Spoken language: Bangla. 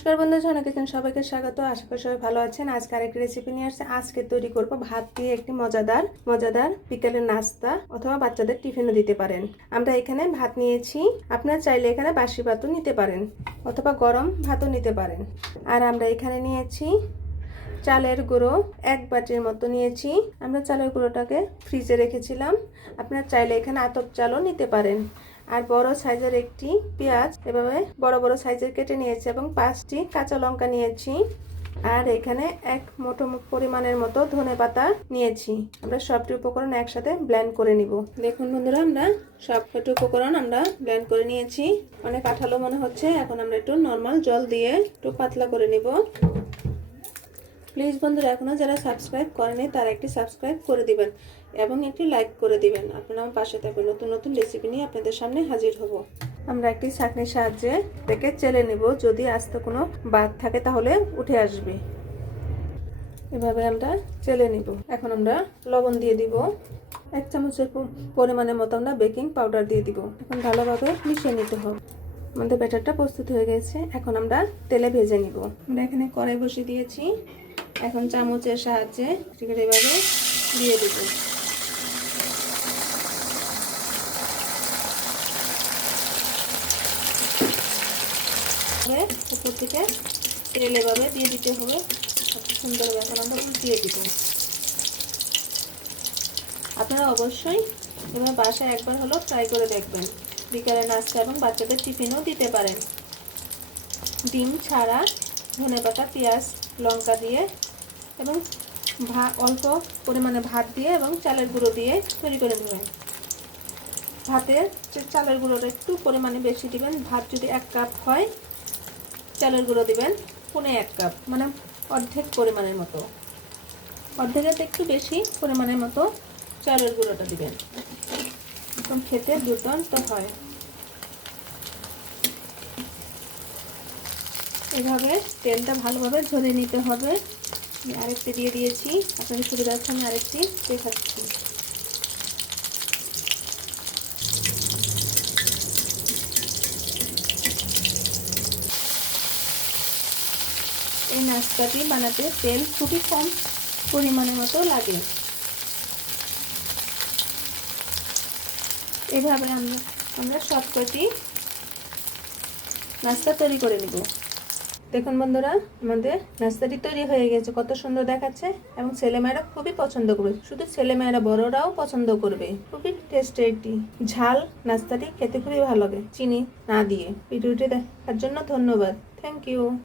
নমস্কার বন্ধুরা, ঝর্ণা কিচেন সবাইকে স্বাগত। আশা করি সবাই ভালো আছেন। আজকে আরেকটি রেসিপি নিয়ে আসছে। আজকে তৈরি করব ভাত দিয়ে একটি মজাদার বিকেলের নাস্তা অথবা বাচ্চাদের টিফিনও দিতে পারেন। আমরা এখানে ভাত নিয়েছি, আপনারা চাইলে এখানে বাসি ভাতও নিতে পারেন অথবা গরম ভাতও নিতে পারেন। আর আমরা এখানে নিয়েছি চালের গুঁড়ো 1 বাটির মতো নিয়েছি। আমরা চালের গুঁড়োটাকে ফ্রিজে রেখেছিলাম। আপনারা চাইলে এখানে আতপ চালও নিতে পারেন। আর বড় সাইজের একটি পেঁয়াজ এভাবে বড় বড় সাইজের কেটে নিয়েছি এবং 5টি কাঁচা লঙ্কা নিয়েছি। আর এখানে 1 মুঠো পরিমাণের মতো ধনেপাতা নিয়েছি। আমরা সবটি উপকরণ একসাথে ব্লেন্ড করে নিব। দেখুন বন্ধুরা, আমরা সবকটি উপকরণ আমরা ব্লেন্ড করে নিয়েছি। অনেক আঠালো মনে হচ্ছে। এখন আমরা একটু নর্মাল জল দিয়ে একটু পাতলা করে নিব। প্লিজ বন্ধুরা, এখনও যারা সাবস্ক্রাইব করেনি তারা একটি সাবস্ক্রাইব করে দিবেন এবং একটি লাইক করে দিবেন। আপনারা আমার পাশে থাকবেন। নতুন নতুন রেসিপি নিয়ে আপনাদের সামনে হাজির হব। আমরা একটি ছাঁকনির সাহায্যে থেকে চেলে নেব। যদি আস্তে কোনো বাদ থাকে তাহলে উঠে আসবে। এভাবে আমরা চেলে নিব। এখন আমরা লবণ দিয়ে দিব। 1 চামচের পরিমাণের মতো আমরা বেকিং পাউডার দিয়ে দিব। এখন ভালোভাবে মিশিয়ে নিতে হবে। আমাদের ব্যাটারটা প্রস্তুত হয়ে গেছে। এখন আমরা তেলে ভেজে নিব। আমরা এখানে কড়াই বসিয়ে দিয়েছি। এখন চামচের সাহায্যে এভাবে দিয়ে দিব। উপর থেকে তেল এভাবে দিয়ে দিতে হবে। সুন্দর এখন আমরা উল্টিয়ে দিব। আপনারা অবশ্যই এবার বাসায় একবার হলো ট্রাই করে দেখবেন। বিকালে নাস্তা এবং বাচ্চাদের টিফিনও দিতে পারেন। ডিম ছাড়া ধনেপাতা, পেঁয়াজ, লঙ্কা দিয়ে এবং অল্প পরিমাণে ভাত দিয়ে এবং চালের গুঁড়ো দিয়ে তৈরি করে নেবেন। ভাতের চালের গুঁড়োটা একটু পরিমাণে বেশি দিবেন। ভাত যদি 1 কাপ হয়, চালের গুঁড়ো দিবেন 1.5 কাপ, মানে অর্ধেক পরিমাণের মতো। অর্ধেকের একটু বেশি পরিমাণের মতো চালের গুঁড়োটা দিবেন। একদম খেতে দুর্দান্ত হয়। এভাবে তেলটা ভালোভাবে ঝরিয়ে নিতে হবে। আমি আরেকটি দিয়ে দিয়েছি। আপনাদের সুবিধার্থে আমি আরেকটি দেখাচ্ছি। এই নাস্তাটি বানাতে তেল খুবই কম পরিমাণের মতো লাগে। এভাবে আমরা সবকটি নাস্তা তৈরি করে নিব। দেখুন বন্ধুরা, আমাদের নাস্তাটি তৈরি হয়ে গেছে। কত সুন্দর দেখাচ্ছে এবং ছেলেমেয়েরা খুবই পছন্দ করবে। শুধু ছেলেমেয়েরা, বড়রাও পছন্দ করবে। খুবই টেস্টি একটি ঝাল নাস্তাটি খেতে খুবই ভালো লাগে চিনি না দিয়ে। ভিডিওটি দেখার জন্য ধন্যবাদ। Thank you.